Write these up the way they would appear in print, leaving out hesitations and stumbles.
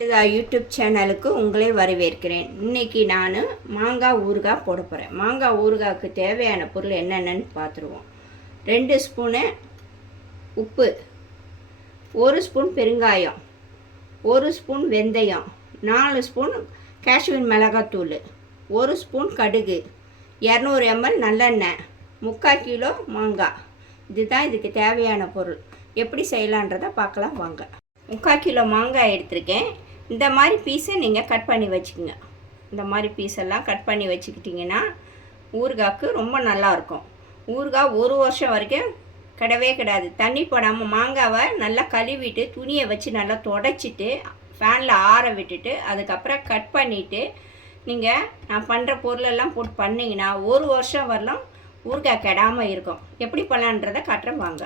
YouTube சேனலுக்கு உங்களை வரவேற்கிறேன். இன்றைக்கி நான் மாங்காய் ஊறுகாய் போட போகிறேன். மாங்காய் ஊறுகாய்க்கு தேவையான பொருள் என்னென்னு பார்த்துருவோம். 2 ஸ்பூனு உப்பு, 1 ஸ்பூன் பெருங்காயம், 1 ஸ்பூன் வெந்தயம், 4 ஸ்பூன் காஷ்மீர் மிளகாத்தூள், 1 ஸ்பூன் கடுகு, 200 ml நல்லெண்ணெய், 3/4 கிலோ மாங்காய். இதுதான் இதுக்கு தேவையான பொருள். எப்படி செய்யலான்றதை பார்க்கலாம் வாங்க. 3/4 கிலோ மாங்காய் எடுத்திருக்கேன். இந்த மாதிரி பீஸை நீங்கள் கட் பண்ணி வச்சுக்கோங்க. இந்த மாதிரி பீஸெல்லாம் கட் பண்ணி வச்சுக்கிட்டிங்கன்னா ஊறுகாய்க்கு ரொம்ப நல்லாயிருக்கும். ஊறுகாய் 1 வருஷம் வரைக்கும் கிடையாது. தண்ணி போடாமல் மாங்காவை நல்லா கழுவிட்டு துணியை வச்சு நல்லா துடைச்சிட்டு ஃபேனில் ஆற விட்டுட்டு அதுக்கப்புறம் கட் பண்ணிவிட்டு நீங்கள் நான் பண்ணுற பொருளெல்லாம் போட்டு பண்ணிங்கன்னா 1 வருஷம் வரலாம் ஊறுகாய் கெடாமல் இருக்கும். எப்படி பண்ணலான்றதை காட்டுறேன் வாங்க.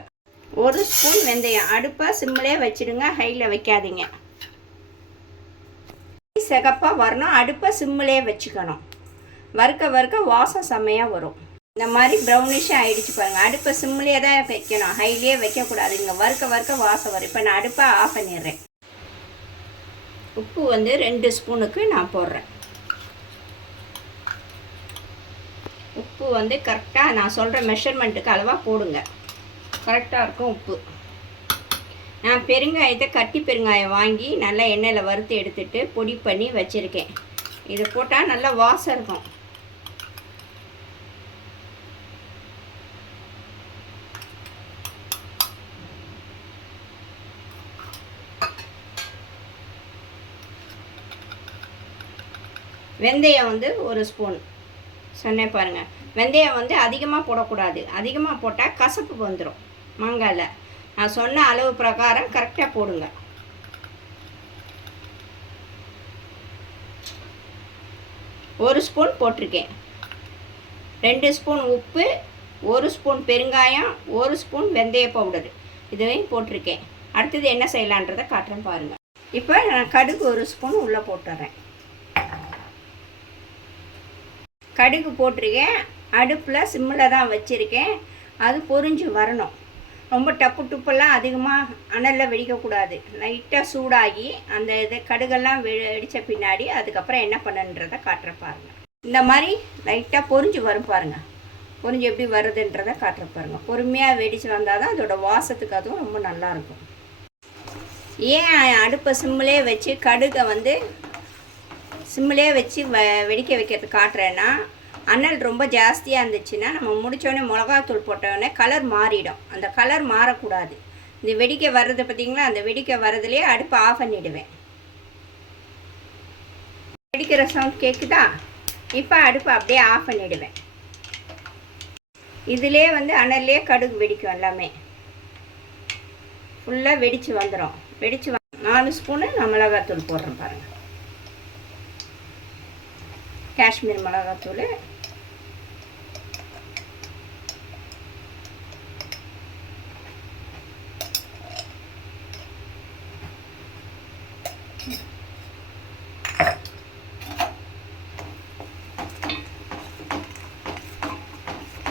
1 ஸ்பூன் வெந்தயம். அடுப்பை சிம்மிலே வச்சுடுங்க, ஹையில் வைக்காதீங்க. சிகப்பாக வரணும். அடுப்பை சிம்மிலே வச்சுக்கணும். வறுக்க வாசம் செம்மையாக வரும். இந்த மாதிரி ப்ரௌனிஷாக ஆகிடுச்சு பாருங்கள். அடுப்பை சிம்மிலே தான் வைக்கணும், ஹைலியே வைக்கக்கூடாது. இங்கே வறுக்க வாசம் வரும். இப்போ நான் அடுப்பை ஆஃப் பண்ணிடுறேன். உப்பு 2 ஸ்பூனுக்கு நான் போடுறேன். உப்பு கரெக்டாக நான் சொல்கிற மெஷர்மெண்ட்டுக்கு அளவாக போடுங்க. கரெக்டாக இருக்கும் உப்பு. நான் பெருங்காயத்தை கட்டி பெருங்காயம் வாங்கி நல்லா எண்ணெயில் வறுத்து எடுத்துட்டு பொடி பண்ணி வச்சுருக்கேன். இதை போட்டால் நல்லா வாசம் இருக்கும். வெந்தயம் 1 ஸ்பூன் சொன்னேன் பாருங்கள். வெந்தயம் அதிகமாக போடக்கூடாது. அதிகமாக போட்டால் கசப்பு வந்துடும் மாங்காயில். நான் சொன்ன அளவு பிரகாரம் கரெக்டாக போடுங்க. ஒரு ஸ்பூன் போட்டிருக்கேன். 2 ஸ்பூன் உப்பு, 1 ஸ்பூன் பெருங்காயம், 1 ஸ்பூன் வெந்தய பவுடர் இதையும் போட்டிருக்கேன். அடுத்தது என்ன செய்யலான்றதை காட்டுறேன் பாருங்கள். இப்போ நான் கடுகு 1 ஸ்பூன் உள்ளே போட்டுறேன். கடுகு போட்டிருக்கேன். அடுப்பில் சிம்மில் தான் வச்சுருக்கேன். அது பொரிஞ்சு வரணும். ரொம்ப டப்புலாம் அதிகமாக அனலில் வெடிக்கக்கூடாது. லைட்டாக சூடாகி அந்த கடுகெல்லாம் வெடித்த பின்னாடி அதுக்கப்புறம் என்ன பண்ணுன்றதை காட்டுற பாருங்கள். இந்த மாதிரி லைட்டாக பொரிஞ்சு வரும் பாருங்கள். பொரிஞ்சு எப்படி வருதுன்றதை காட்டுற பாருங்கள். பொறுமையாக வெடித்து வந்தால் தான் அதோடய வாசத்துக்கு அதுவும் ரொம்ப நல்லாயிருக்கும். ஏன் அடுப்பை சிம்மிலே வச்சு கடுகை சிம்மிலே வச்சு வெடிக்க வைக்கிறது காட்டுறேன்னா, அனல் ரொம்ப ஜாஸ்தியாக இருந்துச்சுன்னா நம்ம முடித்தோடனே மிளகாத்தூள் போட்டோடனே கலர் மாறிடும். அந்த கலர் மாறக்கூடாது. இந்த வெடிக்க வர்றது பார்த்திங்களா, அந்த வெடிக்க வர்றதுலேயே அடுப்பை ஆஃப் பண்ணிவிடுவேன். வெடிக்கிற சவுண்ட் கேட்குதா? இப்போ அடுப்பை அப்படியே ஆஃப் பண்ணிவிடுவேன். இதிலே அனல்லே கடுகு வெடிக்கும். எல்லாமே ஃபுல்லாக வெடித்து வந்துடும். 4 ஸ்பூனு நான் மிளகாத்தூள் போடுறேன் பாருங்கள். காஷ்மீர் மிளகாத்தூள்,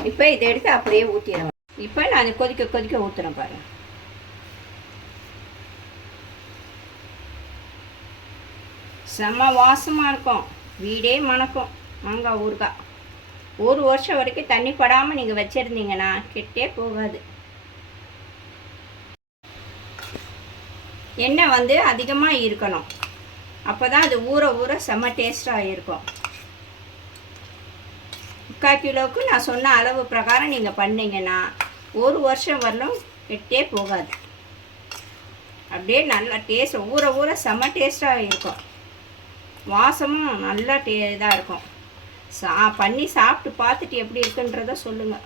இப்போ இதை எடுத்து அப்படியே ஊற்றிடுவேன். இப்போ நான் கொதிக்க ஊற்றுறேன் பாருங்கள். செம்ம வாசமாக இருக்கும். வீடே மணக்கும் மாங்காய் ஊறுகாய். 1 வருஷம் வரைக்கும் தண்ணி படாமல் நீங்கள் வச்சுருந்தீங்கன்னா கெட்டே போகாது. எண்ணெய் அதிகமாக இருக்கணும். அப்போ தான் அது ஊற செம்ம டேஸ்ட்டாக இருக்கும். 3/4 கிலோவுக்கு நான் சொன்ன அளவு பிரகாரம் நீங்கள் பண்ணிங்கன்னா 1 வருஷம் வரலும் கெட்டே போகாது. அப்படியே நல்லா டேஸ்ட் ஊற செம்ம டேஸ்ட்டாக இருக்கும். வாசமும் நல்லா இதாக இருக்கும். பண்ணி சாப்பிட்டு பார்த்துட்டு எப்படி இருக்குன்றத சொல்லுங்கள்.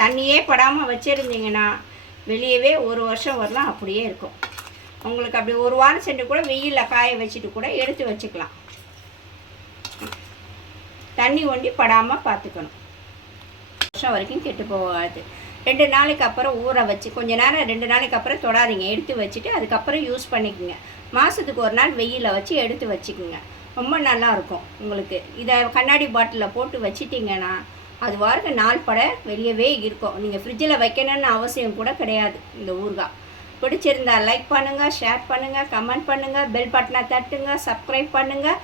தண்ணியே படாமல் வச்சுருந்தீங்கன்னா வெளியவே 1 வருஷம் வரலாம் அப்படியே இருக்கும். உங்களுக்கு அப்படி 1 வாரம் சென்று கூட வெயிலில் காய வச்சுட்டு கூட எடுத்து வச்சுக்கலாம். தண்ணி ஒண்டி படாமல் பார்த்துக்கணும். 1 வருஷம் வரைக்கும் கெட்டு போகாது. 2 நாளைக்கு அப்புறம் ஊற வச்சு கொஞ்ச நேரம் 2 நாளைக்கு அப்புறம் தொடாதீங்க. எடுத்து வச்சுட்டு அதுக்கப்புறம் யூஸ் பண்ணிக்கோங்க. மாதத்துக்கு 1 நாள் வெயிலில் வச்சு எடுத்து வச்சுக்கோங்க. ரொம்ப நல்லாயிருக்கும் உங்களுக்கு. இதை கண்ணாடி பாட்டிலில் போட்டு வச்சிட்டிங்கன்னா அது வாருக்கு நாள் பட வெளியவே இருக்கும். நீங்கள் ஃப்ரிட்ஜில் வைக்கணும்னு அவசியம் கூட கிடையாது. இந்த ஊறுகாய் பிடிச்சிருந்தா லைக் பண்ணுங்கள், ஷேர் பண்ணுங்கள், கமெண்ட் பண்ணுங்கள், பெல் பட்டனை தட்டுங்க, சப்ஸ்கிரைப் பண்ணுங்கள்.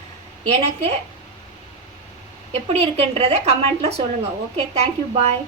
எனக்கு எப்படி இருக்குன்றதை கமெண்ட்டில் சொல்லுங்கள். ஓகே, தேங்க்யூ, பாய்.